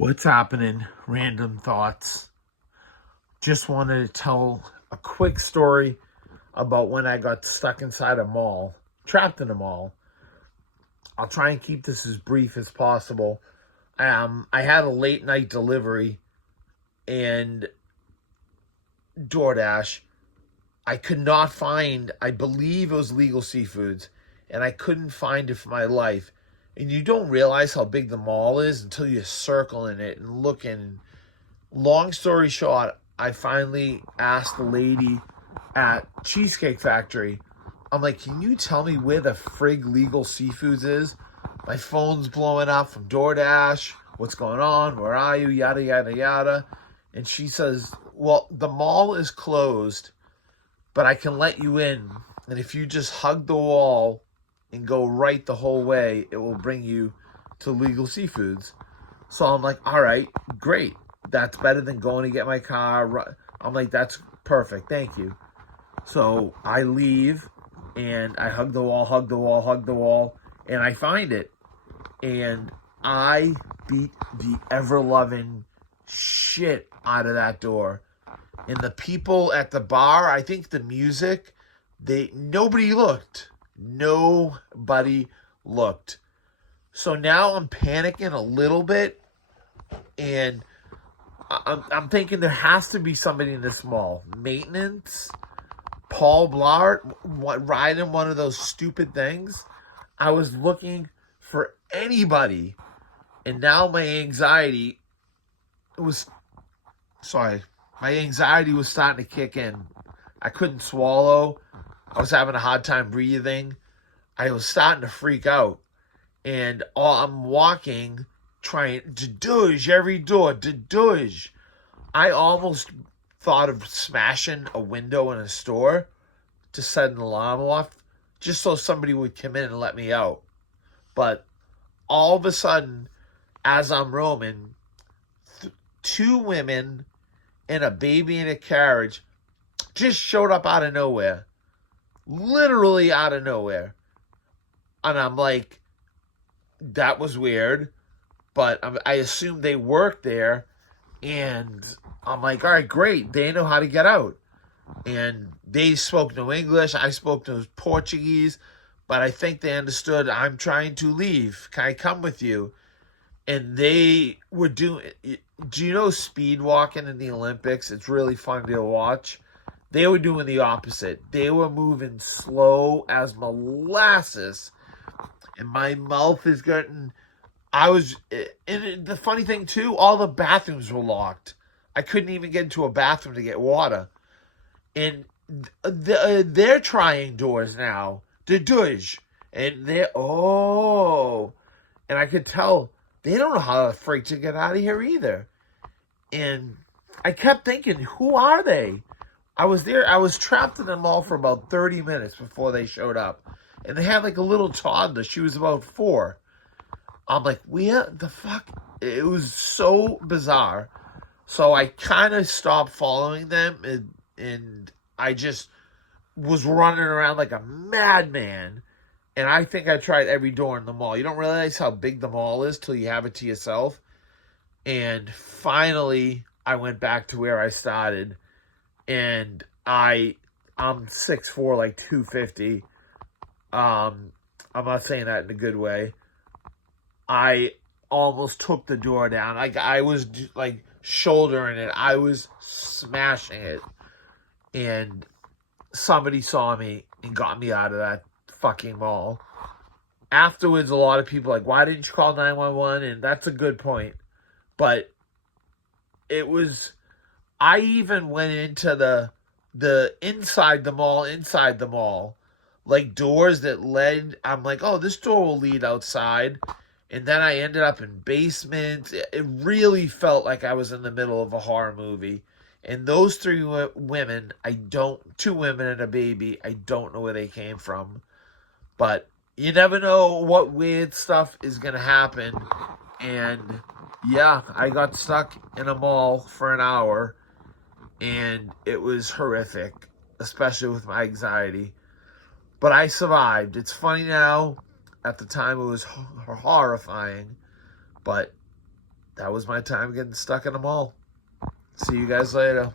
What's happening? Random thoughts. Just wanted to tell a quick story about when I got stuck inside a mall, trapped in a mall. I'll try and keep this as brief as possible. I had a late night delivery and DoorDash. I could not find, I believe it was Legal Seafoods, and I couldn't find it for my life. And you don't realize how big the mall is until you're circling it and looking. Long story short, I finally asked the lady at Cheesecake Factory, I'm like, can you tell me where the frig Legal Seafoods is? My phone's blowing up from DoorDash. What's going on? Where are you? Yada, yada, yada. And she says, well, the mall is closed, but I can let you in. And if you just hug the wall and go right the whole way, it will bring you to Legal Seafoods. So I'm like, all right, great. That's better than going to get my car. I'm like, that's perfect. Thank you. So I leave and I hug the wall, hug the wall, hug the wall, and I find it. And I beat the ever loving shit out of that door. And the people at the bar, I think the music, nobody looked. Nobody looked. So now I'm panicking a little bit, and I'm thinking there has to be somebody in this mall. Maintenance, Paul Blart, riding one of those stupid things. I was looking for anybody, and now my anxiety was, sorry, my anxiety was starting to kick in. I couldn't swallow. I was having a hard time breathing. I was starting to freak out. And I'm walking, trying to dodge every door, to dodge. I almost thought of smashing a window in a store to set an alarm off, just so somebody would come in and let me out. But all of a sudden, as I'm roaming, two women and a baby in a carriage just showed up out of nowhere. Literally out of nowhere. And I'm like, that was weird. But I assumed they worked there. And I'm like, all right, great. They know how to get out. And they spoke no English. I spoke no Portuguese. But I think they understood, I'm trying to leave. Can I come with you? And they were doing, do you know speed walking in the Olympics? It's really fun to watch. They were doing the opposite. They were moving slow as molasses. And my mouth is getting, and the funny thing too, all the bathrooms were locked. I couldn't even get into a bathroom to get water. And they're trying doors now. The douche. And and I could tell they don't know how the freak to get out of here either. And I kept thinking, who are they? I was trapped in the mall for about 30 minutes before they showed up. And they had like a little toddler. She was about 4. I'm like, where the fuck? It was so bizarre. So I kind of stopped following them, and I just was running around like a madman. And I think I tried every door in the mall. You don't realize how big the mall is till you have it to yourself. And finally, I went back to where I started. And I'm 6'4", like 250. I'm not saying that in a good way. I almost took the door down. Like I was like shouldering it. I was smashing it. And somebody saw me and got me out of that fucking mall. Afterwards, a lot of people like, why didn't you call 911? And that's a good point. But it was, I even went into the inside the mall, like doors that led, I'm like, oh, this door will lead outside. And then I ended up in basements. It really felt like I was in the middle of a horror movie. And those 3 women, two women and a baby, I don't know where they came from. But you never know what weird stuff is going to happen. And yeah, I got stuck in a mall for an hour. And it was horrific, especially with my anxiety. But I survived. It's funny now. At the time, it was horrifying. But that was my time getting stuck in the mall. See you guys later.